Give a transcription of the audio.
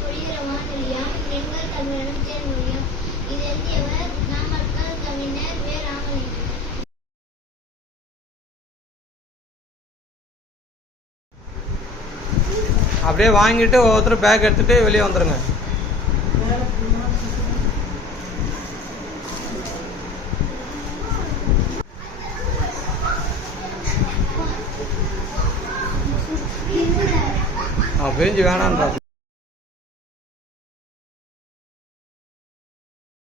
பொழிகிற வானொலியாம் எண்கள் தமிழனும் தேன்மொழியாம் இது எழுதியவர் நாமக்கல் கவிஞர் வே. ராமலிங்கம். அப்படியே வாங்கிட்டு ஒவ்வொருத்தரும் பேக் எடுத்துட்டு வெளியே வந்துருங்க. பிரிஞ்சு வேணான்றாங்க.